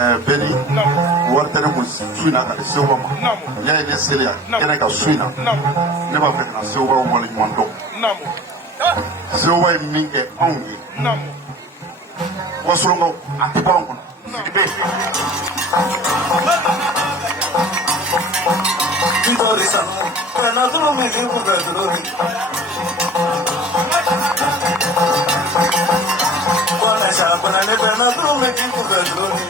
Beni wartene mu suina ka sewa ma ya ne selia kene ka suina ne ba fe na sewa wala mondo sewa min ke ongi wasulungo atibon kono sibe Vidori sa kana tulo me ke ko gadori Wana sa bana ne bana tulo me ke ko gadori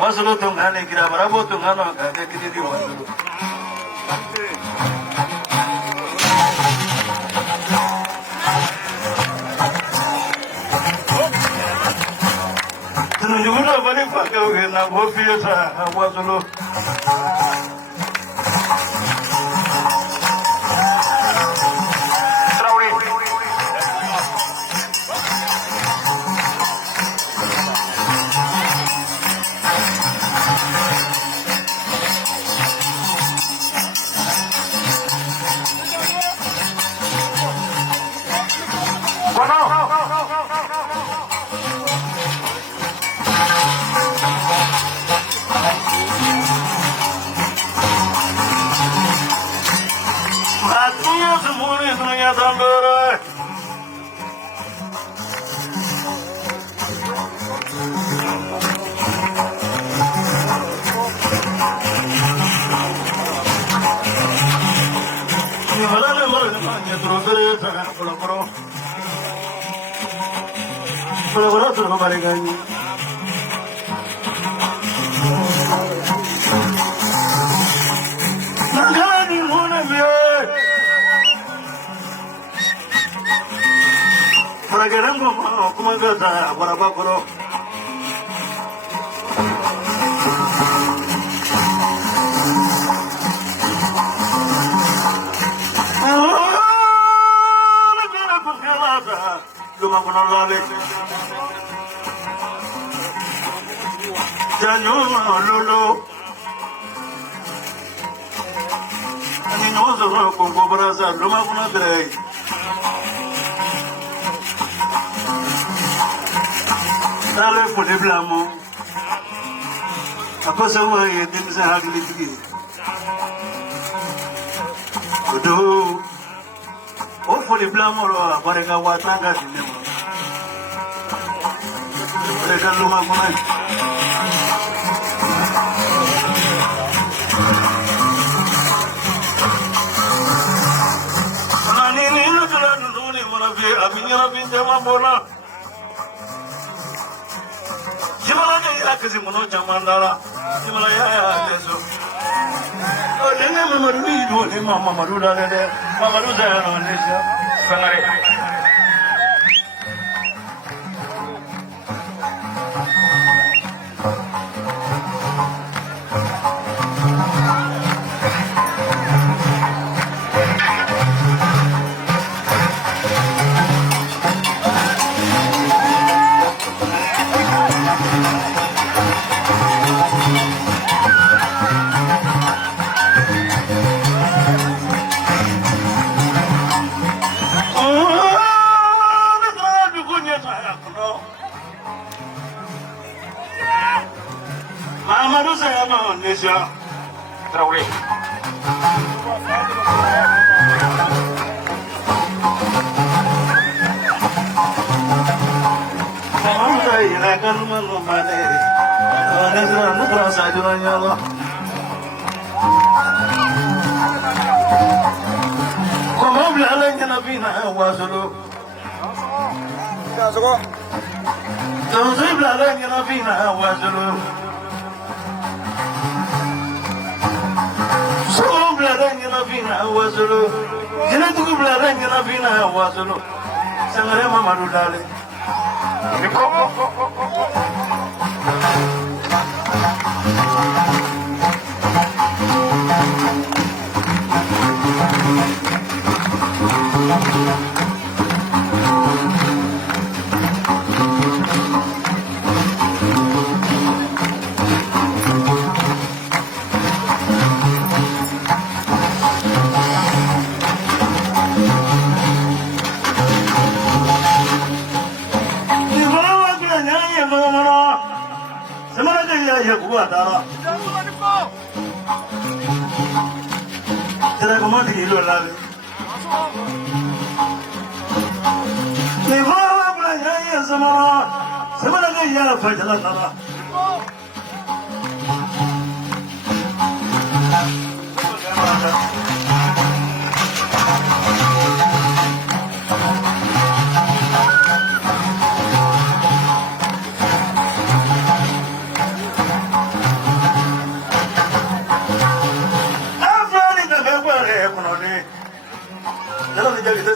Wasulu tungane kira barabo tungano kade kiri wasulu. Tunujuna bani pakau na bofiyo sa wasulu.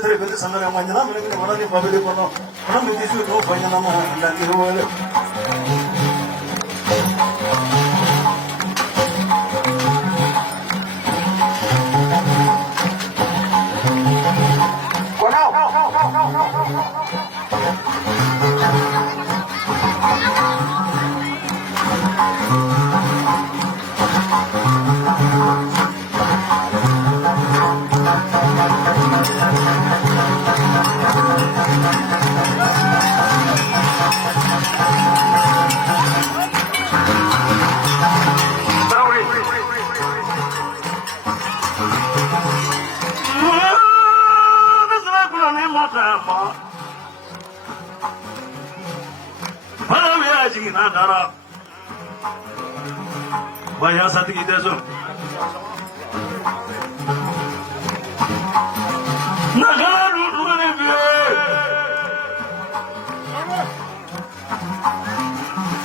tere bele sangare manyana mene mana ni babele kono mana me disu do banyana ma ndani role Nara Vaya sati gideso Nagaru Nurebe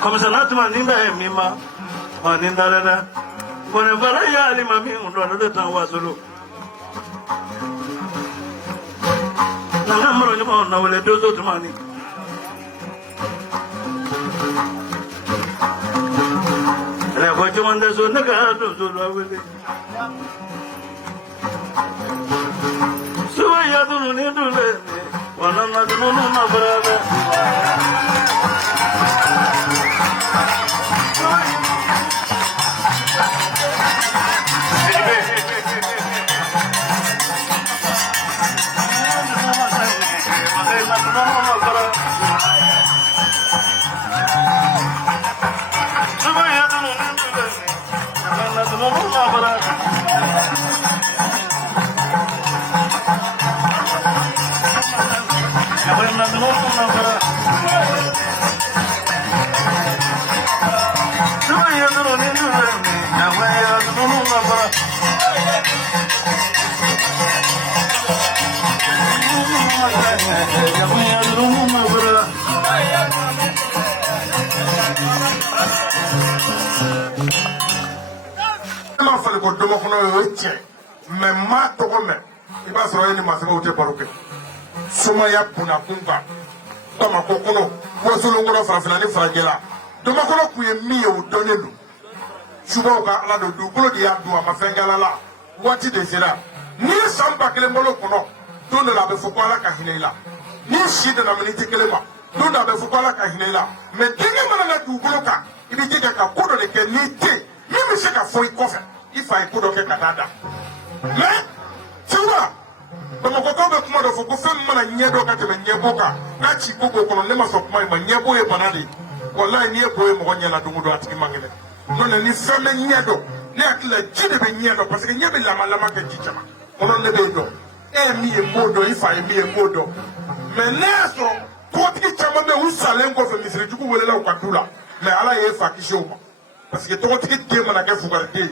Como se nada maninda é mima maninda lena Quando vai ya ali mami ndo de tan wasulu Nagamro ni mo na wele dozo tumani What you want to do? So I don't need to let one another know my brother. Sumaya puna kumba toma kokono wasulungoro farafina fragela doma kono kuye miye udonelu suba ka ala do dukulo di adu amafengala la wati de sera ni samba kele molo kono don la be fukwala ka hinela ni shida na miniti kele ma don la be fukwala ka hinela me dinga mana na dukulo ka ibi jega ka kodo de ke ni te mi me se ka foi kofe ifa kodo ke kadada me suba Bama ko be kuma do fo ko fem mana nyedo ka te nyebo ka na chi gogo ko ne ma so kuma ma nyebo e banade wallahi nyebo e mo nyala dungu do atiki mangene no na ni fem nyedo ne akila jide be nyedo parce que nyebe lama lama ke chichama ono ne be do e mi e modo ifa e mi e modo me neso ko tiki chama be usalen ko fe misiri juku welela ko kadula me ala ye fa kisho parce que to tiki de mana ke fugarde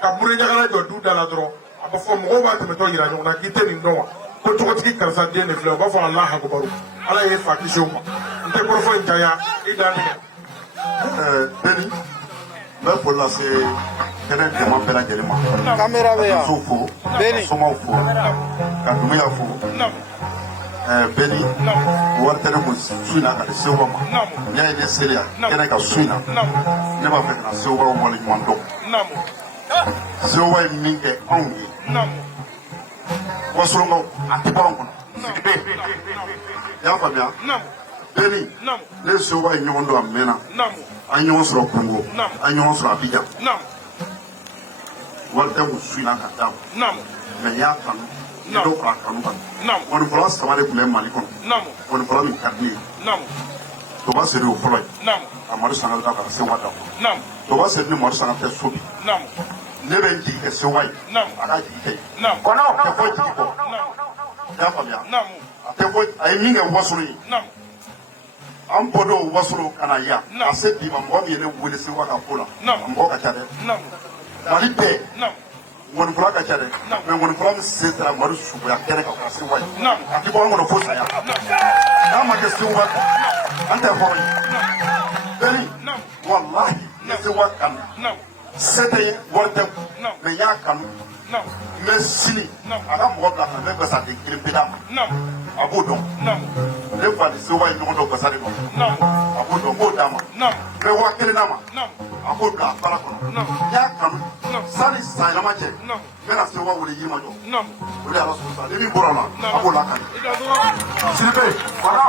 ka mure nyagala do du dala dro ba fo mo ba te meto yira nyona kite ni ndo ko to tiki karsa de ne fle ba fo Allah akbaru ala ye fa kisho ma nte ko fo njaya idani beni ba pour la c'est kenen de ma pela gelema camera be ya sofo beni somo fo ka dum ya fo beni warta de mus suina ka se wa ma ya ne seria kenen ka suina ne ba fe na se wa mo le mondo se wa mi ke ongi wasulungo atibango ya fa bia beni le se wa nyondo amena anyo soro Congo anyo soro Abidjan walta musuna kata me ya kan do ka kanu kan on vola samale kule mali kon on vola mi kadni to ba se do folo amadu sangal ka se wada to ba se ni mo sangal te sobi ne be ji ke se wai ara ji ke kono ke fo ji ko ya fa ya te fo ay mi nge wasuri an bodo wasoro kana ya ase di ma mo mi ne wele se waka pola mo ka tade mali pe won fura ka tade me won fura mi se tra maru su ya kere ka se wai ati bo ngono fosa ya na ma ke se waka anta ho beli wallahi se waka C'était Walter. Mais il y a quand même. Mais si, alors moi, la femme, elle ça décrit pédam. À bout donc. Les fois, les sauvages, ils n'ont pas ça de bon. À bout donc, beau dame. Mais où est-ce que nama? À bout de la paracon. Il y a quand même. Ça, les ça, la matière. Mais la sauva ou les yimajo. Vous les avez ça. Les biborana. À bout de la canne. S'il vous plaît. Voilà.